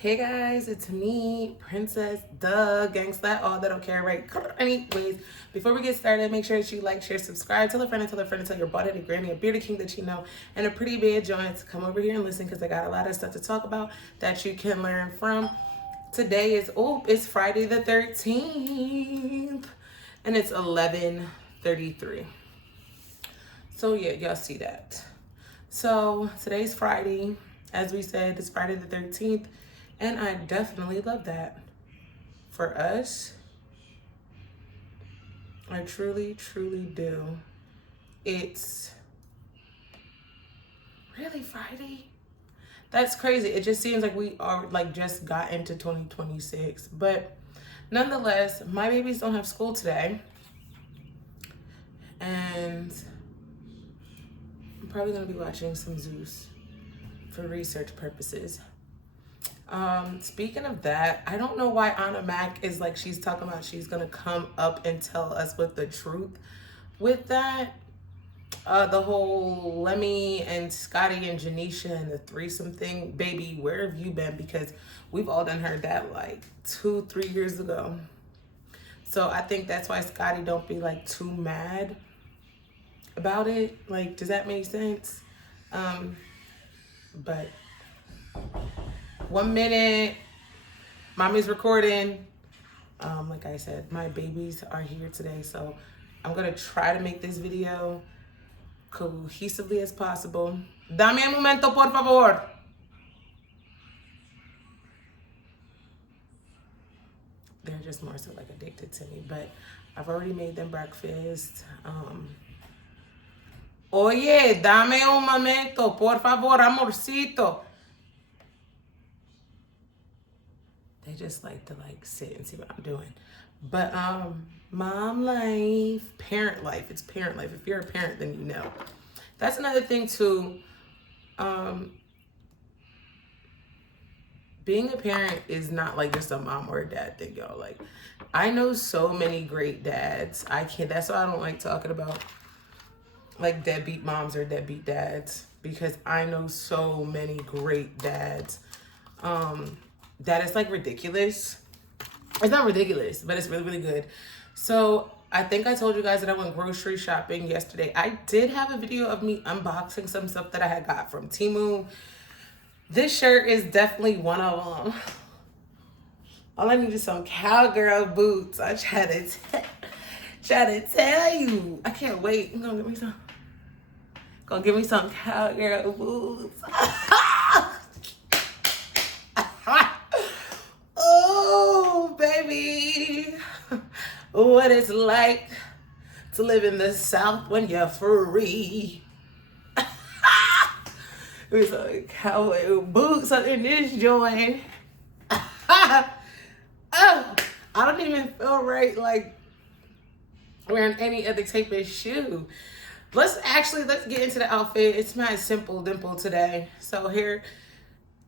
Hey guys, it's me, Princess, gangsta, all that don't care, right? Anyways, before we get started, make sure that you like, share, subscribe, tell a friend, tell your bought a granny, a bearded king that you know, and a pretty bad joint to come over here and listen because I got a lot of stuff to talk about that you can learn from. Today is, it's Friday the 13th, and it's 11:33. So yeah, y'all see that. So today's Friday. As we said, it's Friday the 13th. And I definitely love that. For us, I truly, truly do. It's really Friday. That's crazy. It just seems like we are just got into 2026. But nonetheless, my babies don't have school today. And I'm probably going to be watching some Zeus for research purposes. Speaking of that, I don't know why Anna Mac is she's talking about she's gonna come up and tell us what the truth with that. The whole Lemmy and Scotty and Janisha and the threesome thing. Baby, where have you been? Because we've all done heard that 2-3 years ago. So I think that's why Scotty don't be too mad about it. Does that make sense? But 1 minute, mommy's recording. Like I said, my babies are here today, so I'm gonna try to make this video cohesively as possible. Dame un momento, por favor. They're just more so addicted to me, but I've already made them breakfast. Oye, dame un momento, por favor, amorcito. They just like to sit and see what I'm doing. But mom life, parent life. It's parent life. If you're a parent, then you know. That's another thing too. Being a parent is not just a mom or a dad thing, y'all. I know so many great dads. That's why I don't like talking about deadbeat moms or deadbeat dads, because I know so many great dads. That is ridiculous. It's not ridiculous, but it's really, really good. So I think I told you guys that I went grocery shopping yesterday. I did have a video of me unboxing some stuff that I had got from Temu. This shirt is definitely one of them. All I need is some cowgirl boots. I try to tell you. I can't wait. I'm gonna give me some cowgirl boots. Oh, baby, what it's like to live in the South when you're free. There's cowboy boots up in this joint. Oh, I don't even feel right wearing any other type of shoe. Let's get into the outfit. It's my simple dimple today. So here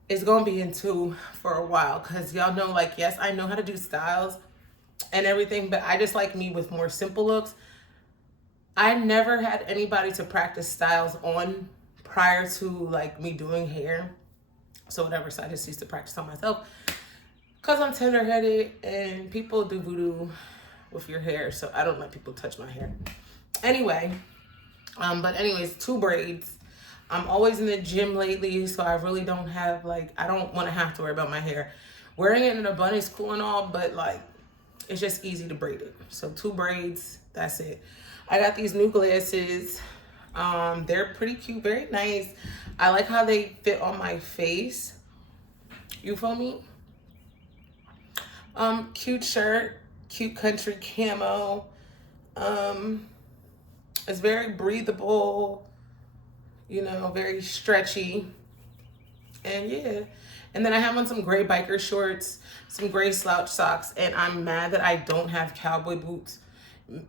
it's gonna be in two for a while, because y'all know yes, I know how to do styles and everything, but I just like me with more simple looks. I never had anybody to practice styles on prior to me doing hair, so whatever. So I just used to practice on myself because I'm tender-headed and people do voodoo with your hair, so I don't let people touch my hair anyway. But anyways, 2 braids. I'm always in the gym lately, so I really don't have I don't want to have to worry about my hair. Wearing it in a bun is cool and all, but it's just easy to braid it. So 2 braids, that's it. I got these new glasses. They're pretty cute, very nice. I like how they fit on my face. You feel me? Cute shirt, cute country camo. It's very breathable. Very stretchy. And yeah. And then I have on some gray biker shorts, some gray slouch socks, and I'm mad that I don't have cowboy boots.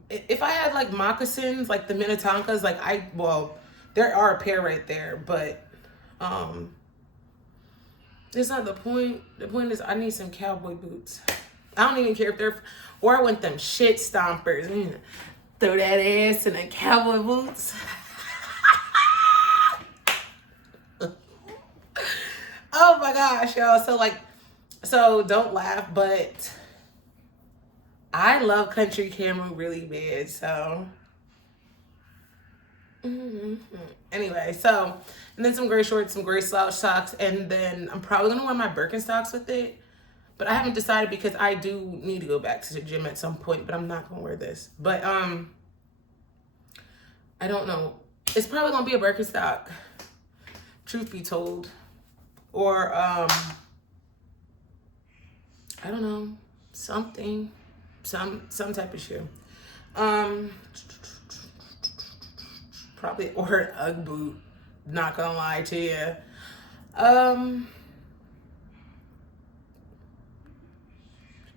If I had moccasins, the Minnetonkas, there are a pair right there, but it's not the point. The point is I need some cowboy boots. I don't even care if they're, or I want them shit stompers. Throw that ass in the cowboy boots. Oh my gosh, y'all. So So don't laugh, but I love country Cameron really bad. So anyway, so and then some gray shorts, some gray slouch socks, and then I'm probably gonna wear my Birkenstocks with it. But I haven't decided because I do need to go back to the gym at some point, but I'm not gonna wear this. But I don't know. It's probably gonna be a Birkenstock, truth be told. Or I don't know, something, some type of shoe. Probably or an UGG boot. Not gonna lie to you.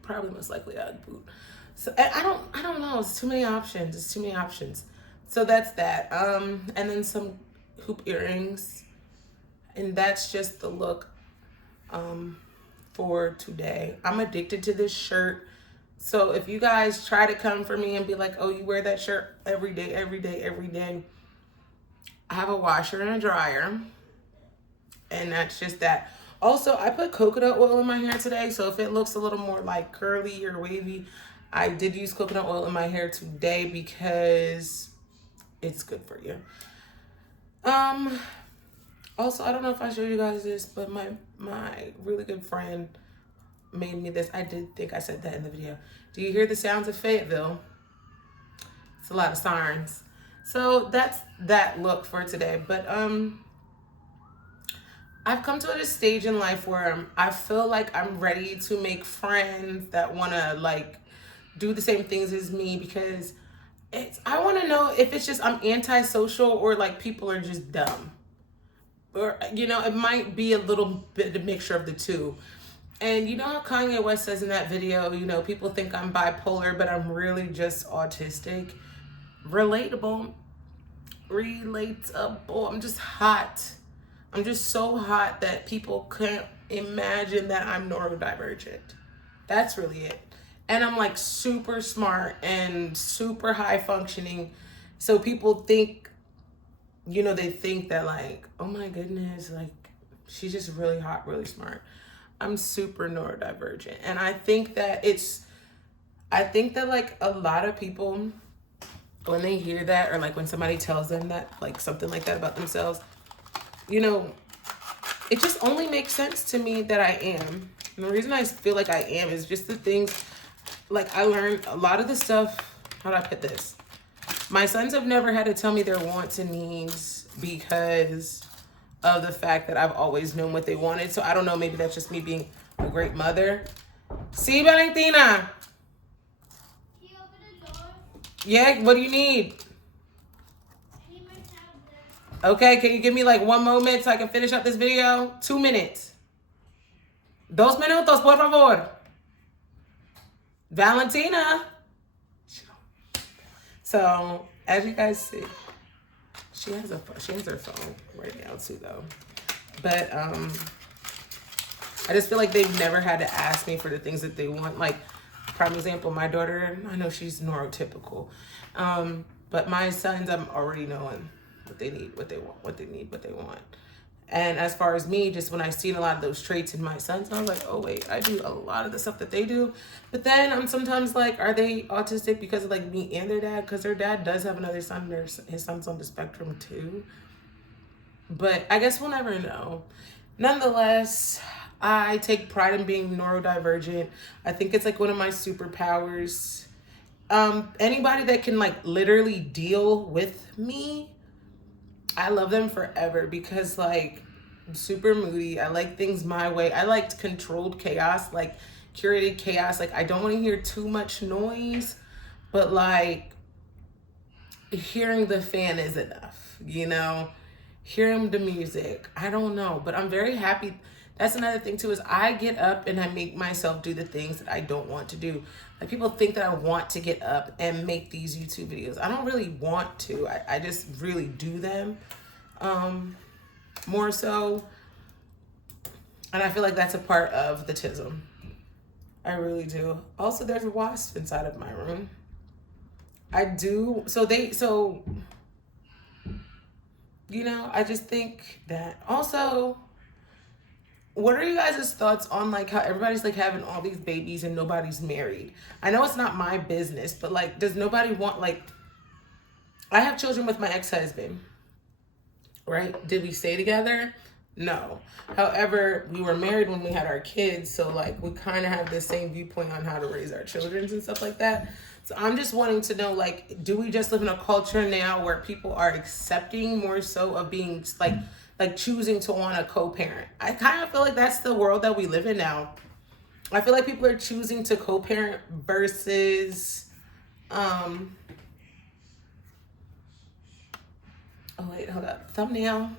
Probably most likely a UGG boot. So I don't know. It's too many options. It's too many options. So that's that. And then some hoop earrings, and that's just the look. For today. I'm addicted to this shirt. So if you guys try to come for me and be like, oh, you wear that shirt every day, every day, every day, I have a washer and a dryer. And that's just that. Also, I put coconut oil in my hair today. So if it looks a little more like curly or wavy, I did use coconut oil in my hair today because it's good for you. Also, I don't know if I showed you guys this, but my really good friend made me this. I did think I said that in the video. Do you hear the sounds of Fayetteville? It's a lot of sirens. So that's that look for today. But I've come to this stage in life where I feel like I'm ready to make friends that want to like do the same things as me, because I want to know if it's just I'm antisocial or like people are just dumb. Or, you know, it might be a little bit a mixture of the two. And you know how Kanye West says in that video, you know, people think I'm bipolar, but I'm really just autistic. Relatable. I'm just hot. I'm just so hot that people can't imagine that I'm neurodivergent. That's really it. And I'm like super smart and super high functioning. So people think, you know, they think that like, oh my goodness, like she's just really hot, really smart. I'm super neurodivergent. And I think that like a lot of people, when they hear that, or like when somebody tells them that, like something like that about themselves, you know, it just only makes sense to me that I am. And the reason I feel like I am is just the things, like I learned a lot of the stuff, how do I put this? My sons have never had to tell me their wants and needs because of the fact that I've always known what they wanted. So I don't know, maybe that's just me being a great mother. See, Valentina? Can you open the door? Yeah, what do you need? I need my tablet. Okay, can you give me like 1 moment so I can finish up this video? 2 minutes. 2 minutos, por favor. Valentina. So as you guys see, she has her phone right now too though. But I just feel like they've never had to ask me for the things that they want. Like prime example, my daughter, I know she's neurotypical. But my sons, I'm already knowing what they need, what they want, what they need, what they want. And as far as me, just when I seen a lot of those traits in my sons, I was like, oh wait, I do a lot of the stuff that they do. But then I'm sometimes like, are they autistic because of like me and their dad? Because their dad does have another son. His son's on the spectrum too. But I guess we'll never know. Nonetheless, I take pride in being neurodivergent. I think it's like one of my superpowers. Anybody that can like literally deal with me, I love them forever, because like I'm super moody. I like things my way. I like controlled chaos, like curated chaos. Like I don't want to hear too much noise, but like hearing the fan is enough, you know, hearing the music. I don't know, but I'm very happy. That's another thing too, is I get up and I make myself do the things that I don't want to do. Like people think that I want to get up and make these YouTube videos. I don't really want to. I just really do them more so. And I feel like that's a part of the tism. I really do. Also, there's a wasp inside of my room. I do. So you know, I just think that also what are you guys' thoughts on like how everybody's like having all these babies and nobody's married? I know it's not my business, but like, does nobody want like? I have children with my ex-husband, right? Did we stay together? No. However, we were married when we had our kids, so like we kind of have the same viewpoint on how to raise our children and stuff like that. So I'm just wanting to know, like, do we just live in a culture now where people are accepting more so of being like choosing to want a co-parent? I kind of feel like that's the world that we live in now. I feel like people are choosing to co-parent versus oh wait, hold up. Thumbnail.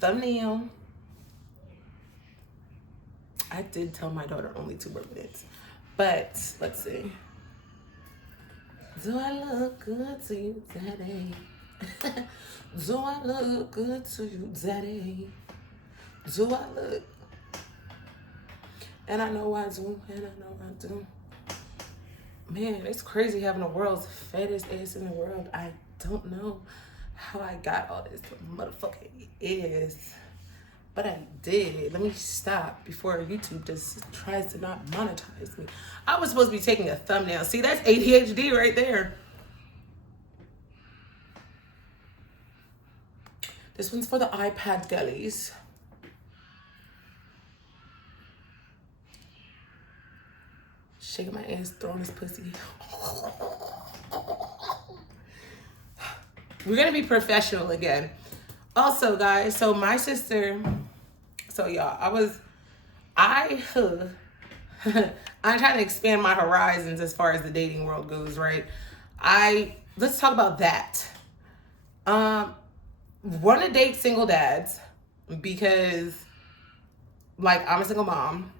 Thumbnail. I did tell my daughter only 2 more minutes. But let's see. Do I look good to you, daddy? Do I look good to you, daddy? Do I look? And I know I do, and I know I do. Man, it's crazy having the world's fattest ass in the world. I don't know how I got all this motherfucking is, but I did. Let me stop before YouTube just tries to not monetize me. I was supposed to be taking a thumbnail. See, that's ADHD right there. This one's for the iPad gullies. Shaking my ass, throwing this pussy. We're gonna be professional again. Also, guys, so my sister, so y'all, I'm trying to expand my horizons as far as the dating world goes, right? Let's talk about that. Want to date single dads because, like, I'm a single mom,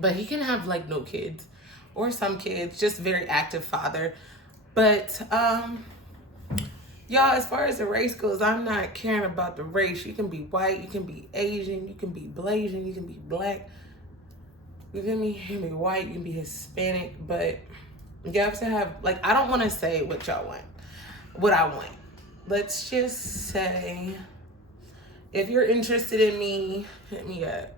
but he can have like no kids or some kids, just very active father. But y'all, as far as the race goes, I'm not caring about the race. You can be white, you can be Asian, you can be Blasian, you can be black. You feel me? You can be white, you can be Hispanic, but you have to have, like, I don't want to say what y'all want, what I want. Let's just say, if you're interested in me, hit me up.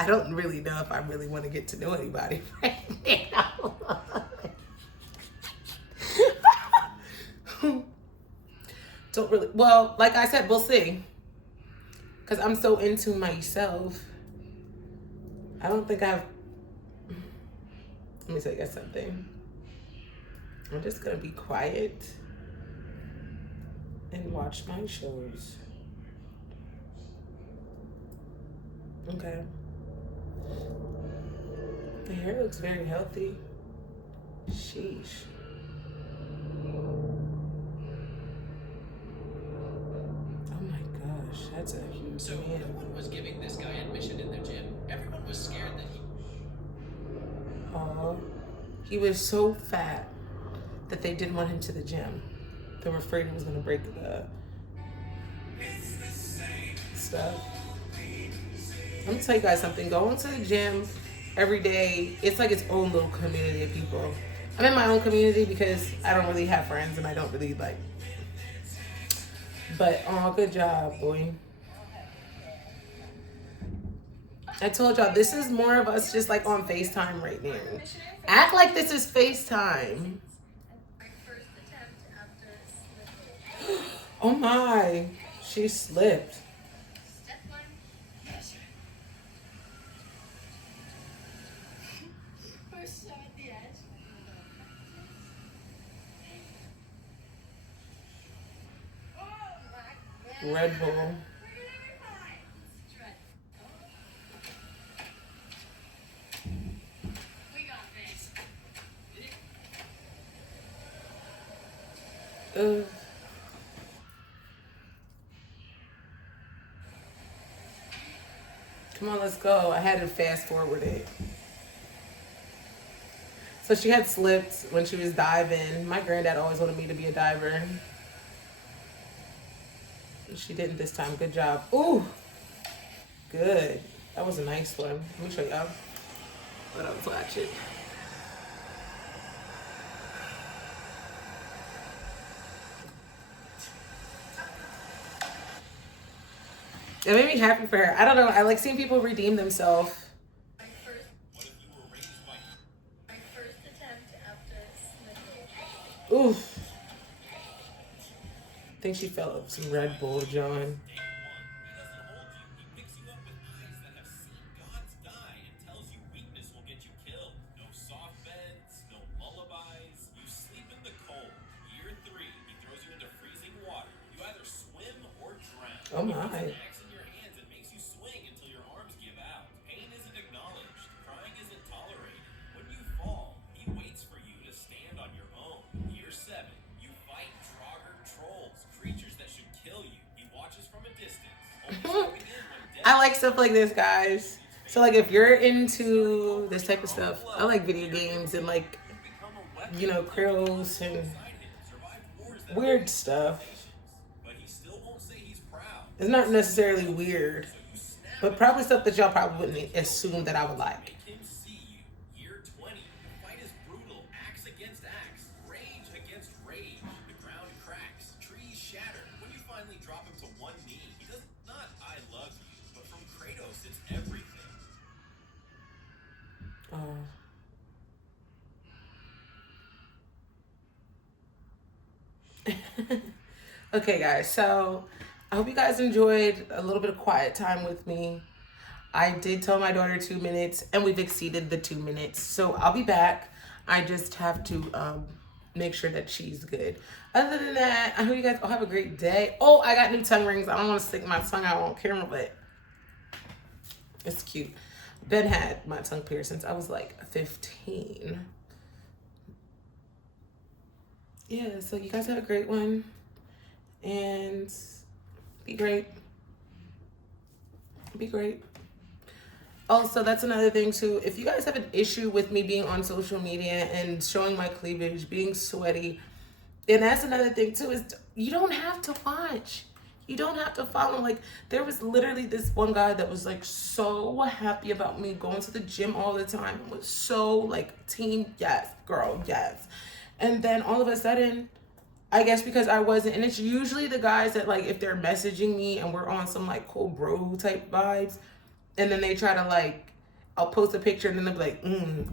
I don't really know if I really want to get to know anybody right now. Don't really, well, like I said, we'll see. Because I'm so into myself. I don't think let me tell you guys something. I'm just going to be quiet and watch my shows. Okay. The hair looks very healthy. Sheesh. Oh my gosh, that's a huge So man. no one was giving this guy admission in their gym. Everyone was scared that he... Oh, he was so fat that they didn't want him to the gym. They were afraid he was going to break the stuff. Let me tell you guys something. Going to the gym every day, it's like its own little community of people. I'm in my own community because I don't really have friends and I don't really like. But, oh, good job, boy. I told y'all, this is more of us just like on FaceTime right now. Act like this is FaceTime. Oh my, she slipped. Red Bull. Ugh. Come on, let's go. I had to fast forward it. So she had slipped when she was diving. My granddad always wanted me to be a diver. She didn't this time. Good job. Ooh. Good. That was a nice one. Let me show y'all what I was watching. It made me happy for her. I don't know. I like seeing people redeem themselves. My first attempt after Smith. Oof. I think she fell up some Red Bull, John. Oh my. I like stuff like this, guys. So like if you're into this type of stuff, I like video games and like, you know, krills and weird stuff. It's not necessarily weird, but probably stuff that y'all probably wouldn't assume that I would like. Okay, guys, so I hope you guys enjoyed a little bit of quiet time with me. I did tell my daughter 2 minutes, and we've exceeded the 2 minutes, so I'll be back. I just have to make sure that she's good. Other than that, I hope you guys all have a great day. Oh, I got new tongue rings. I don't want to stick my tongue out on camera, but it's cute. Ben had my tongue pierced since I was like 15. Yeah, so you guys have a great one. And be great. Be great. Also, that's another thing too. If you guys have an issue with me being on social media and showing my cleavage, being sweaty, and that's another thing too, is you don't have to watch. You don't have to follow. Like, there was literally this one guy that was like so happy about me going to the gym all the time and was so like team yes, girl, yes. And then all of a sudden, I guess because I wasn't, and it's usually the guys that like, if they're messaging me and we're on some like cool bro type vibes, and then they try to like, I'll post a picture and then they'll be like,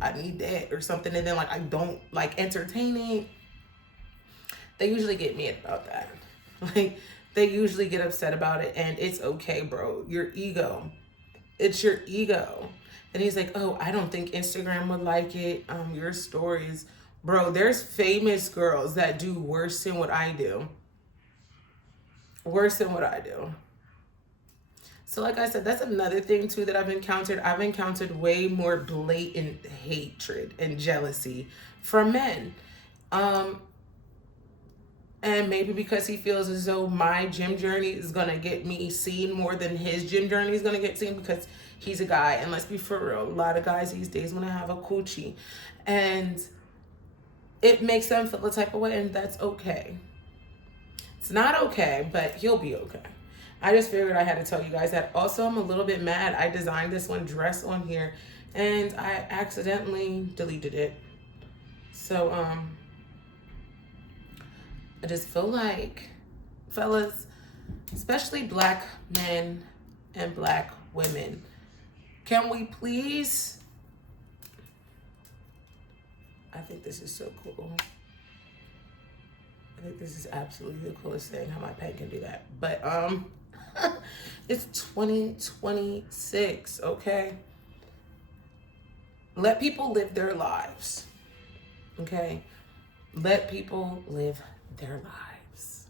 I need that or something. And then like, I don't like entertaining. They usually get mad about that. Like, they usually get upset about it, and it's okay, bro. Your ego. It's your ego. And he's like, oh, I don't think Instagram would like it. Your stories. Bro, there's famous girls that do worse than what I do. Worse than what I do. So like I said, that's another thing too that I've encountered. I've encountered way more blatant hatred and jealousy from men. And maybe because he feels as though my gym journey is going to get me seen more than his gym journey is going to get seen because he's a guy. And let's be for real, a lot of guys these days want to have a coochie. And it makes them feel the type of way, and that's okay. It's not okay, but he'll be okay. I just figured I had to tell you guys that. Also, I'm a little bit mad. I designed this one dress on here, and I accidentally deleted it. So, I just feel like, fellas, especially black men and black women, can we please, I think this is so cool. I think this is absolutely the coolest thing, how my pen can do that. But it's 2026, okay? Let people live their lives, okay? Let people live their lives.